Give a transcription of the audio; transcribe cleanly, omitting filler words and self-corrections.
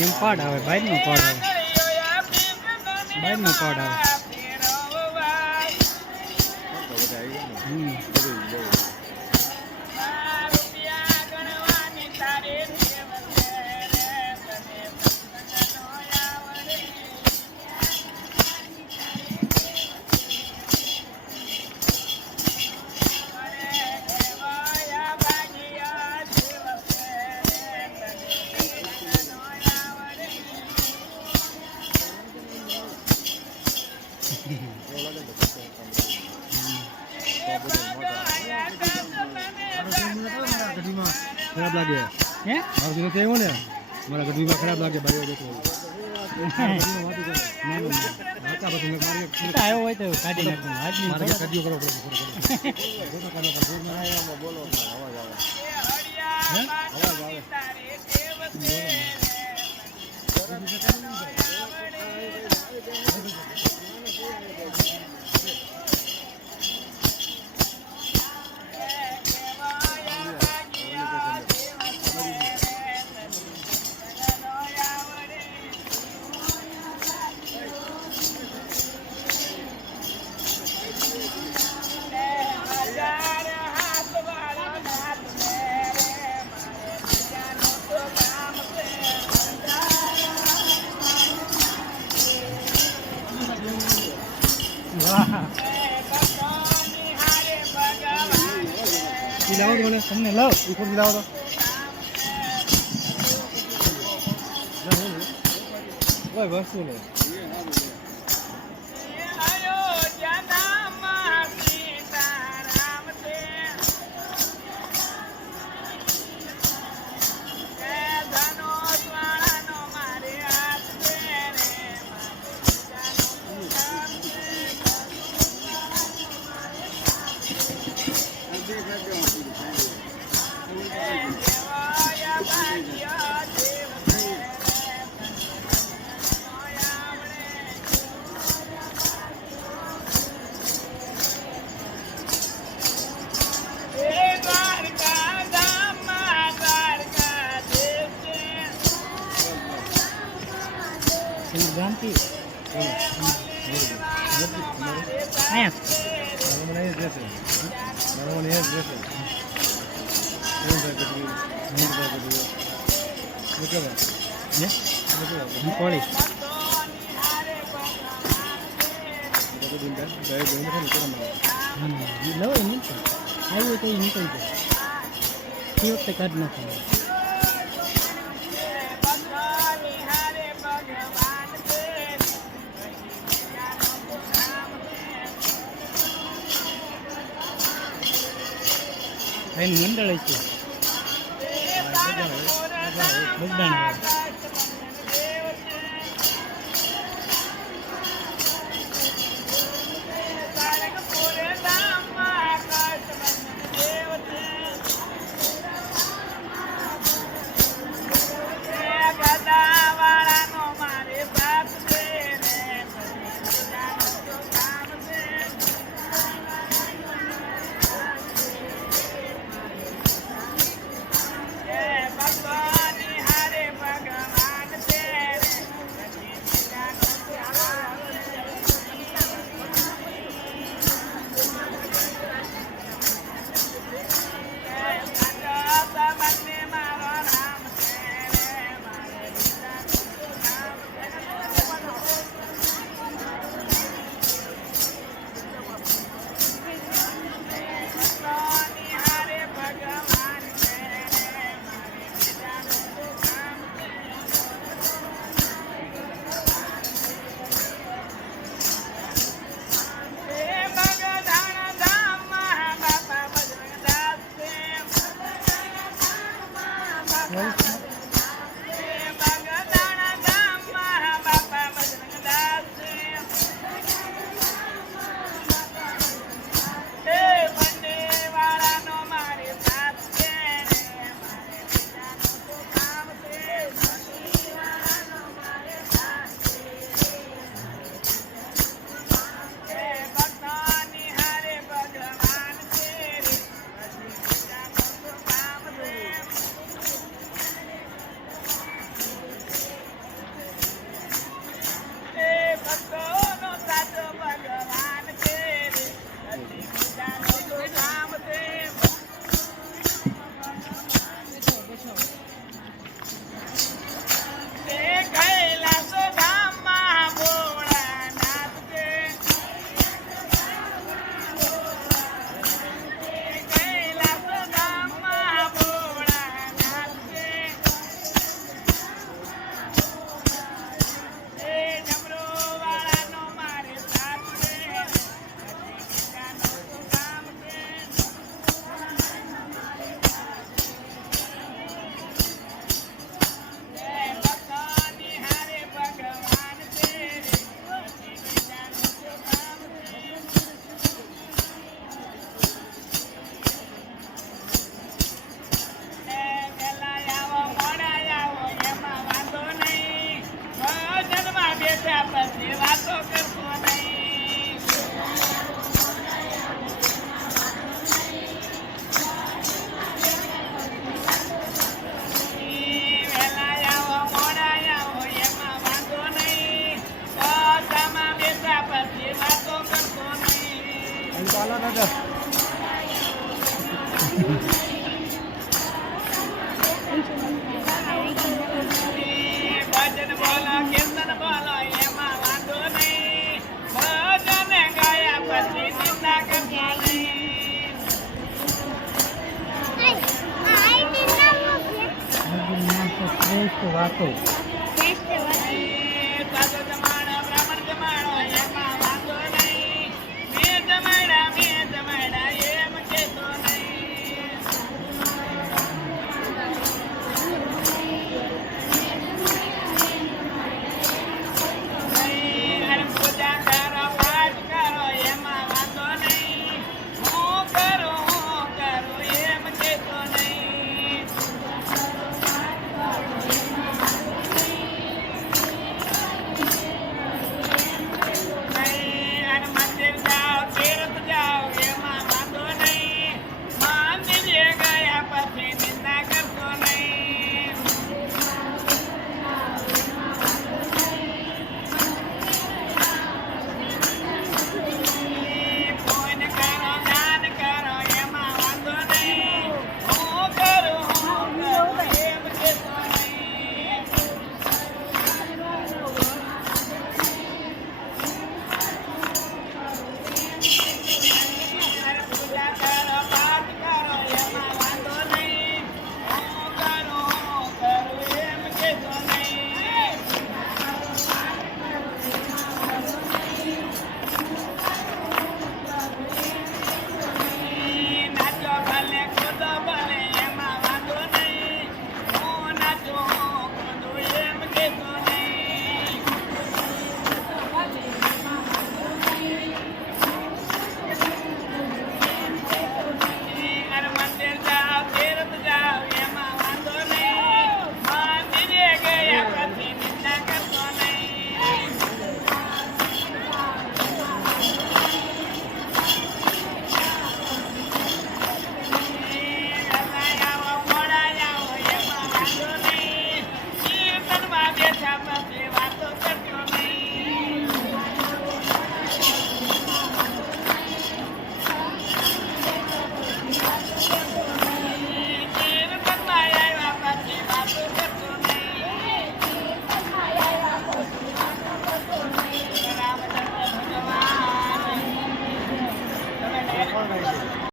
એમ પાડ આવે બાઈકનો પાડ આવે બાઈકનો પાડ આવે खराब लागे हैं और जो थे वो ने हमारा गड्डी में खराब लागे भाई देखो ना आता बस मैं मार आयो હોય તો કાઢી નાખું આદમી મારે કાઢ્યો કરો ફોટો કાઢો પર દૂર ના આયા બોલો અવાજ આવે હે અવાજ આવે લાવો તો મને તમને લાવ ઉપર લાવો તો ઓય વસ્તુ લે ganti ayah mana ya dress mana ya dress ya ini polis lo ini ayo itu ini kan itu tekad nak ini મંડળ છે બગદાણ વાતો કરતો નહીં. વહેલા આવો મોડા આવો એમાં વાંધો નહીં. બધામાં બેઠા પછી વાતો કરતો નહીં. ચાલો દાદા ભજન બોલો કીર્તન બોલો એમાં વાંધો નહીં. ભજન ગાયા પછી નિંદા કરતો નહીં. શ્રેષ્ઠ વાતો